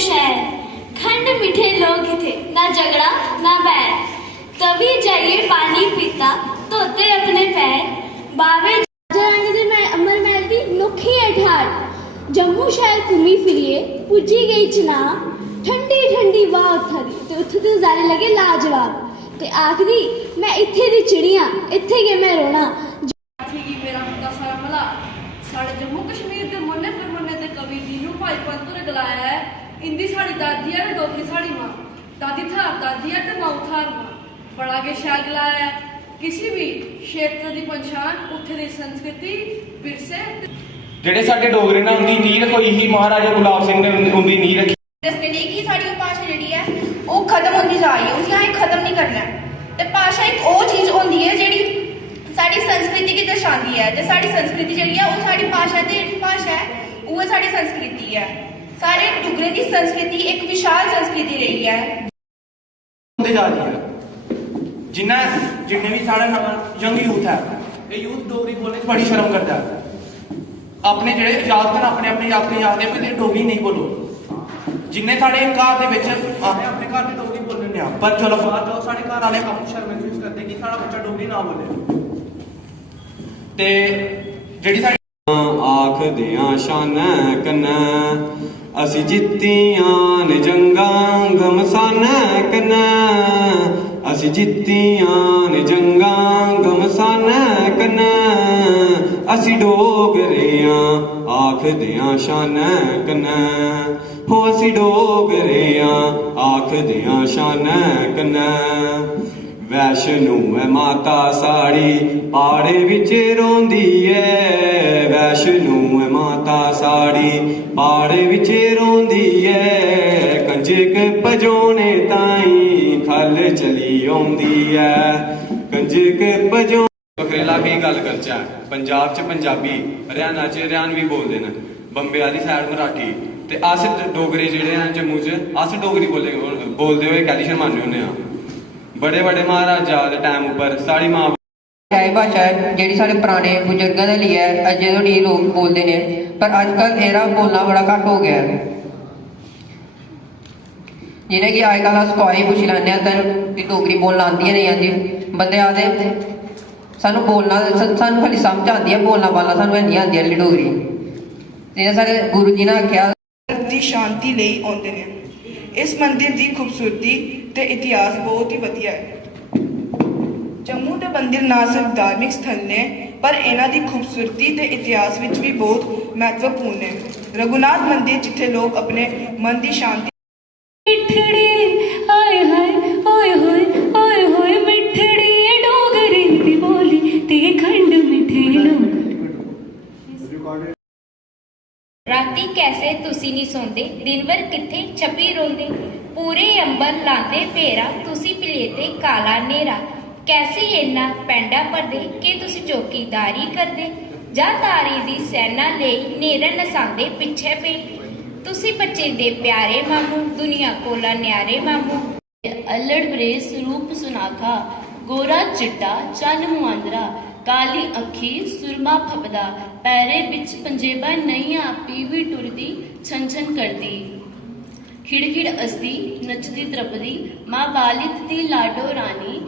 शहर, खंड मीठे लोग थे, ना झगड़ा ना बैर। तभी जाइए पानी पीता, धोते अपने पैर। बावे रंग दे मैं अमर महल दी नोखी है ठार। जम्मू शहर घूमी फिरिए पुजी गई चनाब, ठंडी ठंडी वाह उथरी ते उत्थे ते नज़ारे लगे लाजवाब। ते आखदी मैं इत्थे दी चिड़िया, इत्थे गै मैं रोना। मेरा मुद्दा सारा भला साढ़े जम्मू कश्मीर के मोने परमोने के कवि दीनू भाई पंत ने गलाया है, इंदी साड़ी दादी है डोगरी साड़ी माँ, दादी थार दादी है ते माऊ थार माँ। बड़ा के शैल गलाया है, किसी भी क्षेत्र की पहचान उत्थे दी संस्कृति विरसे ਜਿਹੜੇ ਸਾਡੇ ਡੋਗਰੇ ਨਾਲ ਉਹਦੀ ਨੀਂਹ ਰਖੋਈ ਹੀ ਮਹਾਰਾਜਾ ਗੁਲਾਬ ਸਿੰਘ ਨੇ ਉਹਦੀ ਨੀਂਹ ਰੱਖੀ। दसने नहीं कि साड़ी भाषा जी है वो खत्म होती जा रही है, उसी असें खत्म नहीं करना। तो भाषा एक वो चीज़ होती है जी साड़ी संस्कृति की दर्शाती है। तो साड़ी संस्कृति जी है वो साड़ी भाषा की भाषा है, वो साड़ी संस्कृति है। सारे डुगरे की संस्कृति एक विशाल संस्कृति रही है। जिन्ने भी साढ़ा यंग यूथ है, ये यूथ डोगरी बोलने बड़ी शर्म करता है। अपने जेह्ड़े यादगार अपने अपने यादगार याद है कि डोगरी नहीं बोलो। जिन्ने साढ़े घर दे विच असें अपने घर दी डोगरी बोलने आ, पर चलो बाहर जाओ साढ़े घर वाले कम शर्म महसूस करते कि साढ़ा बच्चा डोगरी ना बोले। ते जेह्ड़ी साढ़ी आखदियां शानै कन्नै असी जित्तियां ने जंगां घमसानै कन्नै, असी जित्तियां ने जंगां घमसानै कन्नै, असी डोगरेआं आखदियां शानै कन्नै, हो असी डोगरेआं आखदियां शानै कन्नै। वैष्णो है माता साड़ी पाड़े विच रोंदी है, वैष्णो है माता साड़ी पाड़े विच रोंदी है, कंजक भजोने ताईं खल चली आउंदी है, कंजक भजो। बखरे इलाके की गल करचै, पंजाब च पंजाबी, हरियाणा च हरियाणवी बोलदे न, बंबे आह्ली साइड मराठी। ते अस डोगरे जेह्ड़े हैं जम्मू च अस डोगरी बोलदे होए कैली शर्माने होन्ने आं। बड़े बड़े महाराजा दे टाइम उप्पर साढ़ी मां भाषा है जी साढ़े पुराने बुजुर्गों के लिए अजे तो नहीं लोग बोलते हैं, पर अजकल एरा बोलना बड़ा घट हो गया है। जिन्हें कि अजकल अस कुआरी पुच्छी लैने तेन डोगरी बोलना आती है नहीं आती, बंदे आखते सानू बोलना सानू खाली समझ आती है, बोलना बालना सानू है नहीं आती है डोगरी। जिन्हें साढ़े गुरु जी ने आख्या शांति ले आते हैं। इस मंदिर की खूबसूरती ते इतिहास बहुत ही वधिया है। जम्मू के मंदिर ना सिर्फ धार्मिक स्थल ने, पर इन्हां दी खूबसूरती ते इतिहास विच भी बहुत महत्वपूर्ण है। रघुनाथ मंदिर जिथे लोग अपने मन की शांति राती कैसे तुसी नहीं सोंदे, दिन भर किथे छपी रोंदे, पूरे अंबर लांदे फेरा तुसी पलेते काला नेरा, कैसी इन्ना पैंडा भरदे कि तुसी चौकीदारी करदे, जा तारी दी सैना ले नेरा नसांदे पिछे पे, तुसी बच्चे दे प्यारे मामू, दुनिया कोला न्यारे मामू। अल्लड़ बरेस रूप सुनाखा, गोरा चिट्टा चन मुआंदरा, काली अखी सुरमा फबदा, पैरे बिच पंजेबा नैया पीवी टुरदी छन छन करदी, खिड़खिड़ असदी नचदी त्रपदी, मां बालिक दी लाडो रानी।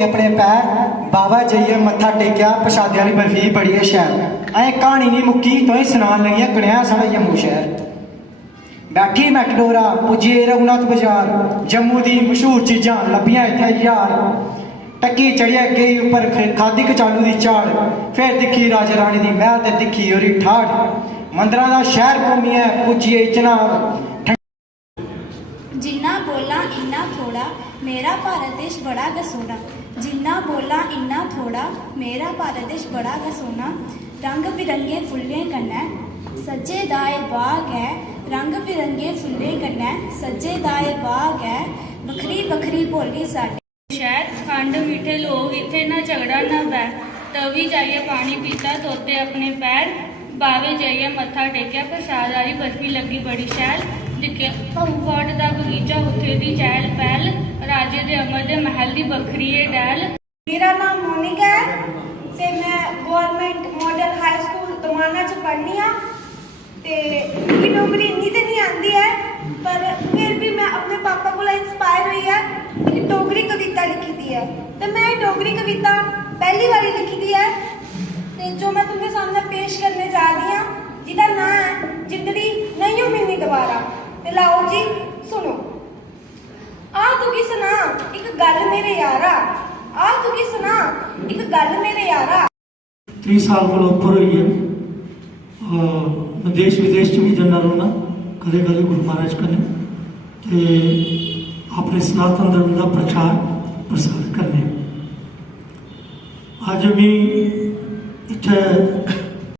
अपने पैर बाबा जाइए मत्था टेकिया प्रसादे वाली बर्फी बड़ी है शैल अजें कहानी नहीं मुक्की तुसें सनान लगियां कनेहा साढ़ा जम्मू शहर बैठी मैटाडोरा पुज्जे रघुनाथ बाजार जम्मू दी मशहूर चीज़ां लब्भियां इत्थै यार टक्की चढ़िया गेई उप्पर खादी कचालू दी झाड़ फिर दिक्खी राजा रानी दी महल ते दिक्खी ओरी ठाड़ मंदरां दा शहर घूमिए पुज्जिए चनाब जिन्ना बोला इन्ना थोड़ा मेरा भारत देश बड़ा गै सोहना जिन्ना बोला इन्ना थोड़ा मेरा भारत देश बड़ा गै सोहना रंग बिरंगे फुल्लें कन्नै सज्जे दा एह् बाग ऐ रंग बिरंगे फुल्लें कन्नै सज्जे दा एह् बाग ऐ बखरी बखरी बोली साडी शहर खंड मीठे लोग इत्थे ना झगड़ा ना बैर तवी जाइए पानी पीता धोते अपने पैर बावे जाइए मत्था टेकिया प्रसाद वाली बर्फी लगी बड़ी शैल दिक्खिया फट दा बगीचा उत्थे दी चहल पहल राजे दे अमर दे महल दी बखरी है डैल। मेरा नाम मोनिका है ते मैं government model high school Damana च पढ़नी हाँ ते मिगी डोगरी इन्नी ते नहीं आती है पर फिर भी मैं अपने पापा को इंस्पायर हुई है कि डोगरी कविता लिखी दी है तो मैं डोगरी कविता पहली बारी लिखी दी है ते जो मैं तुम्हें सामने पेश करने जा रही हूँ जिसका नाम है जिंदड़ी नहीं मिलनी दोबारा ते लाओ जी सुनो। आ तुगी सुना एक गल मेरे यारा आ तुगी सुना एक गल मेरे यारा 30 साल को ऊपर हुई है मैं देश विदेश च भी जन्ना रौह्ना कदें कदें गुरु महाराज कन्नै ते अपने सनातन धर्म का प्रचार प्रसार करने अज भी इत्थे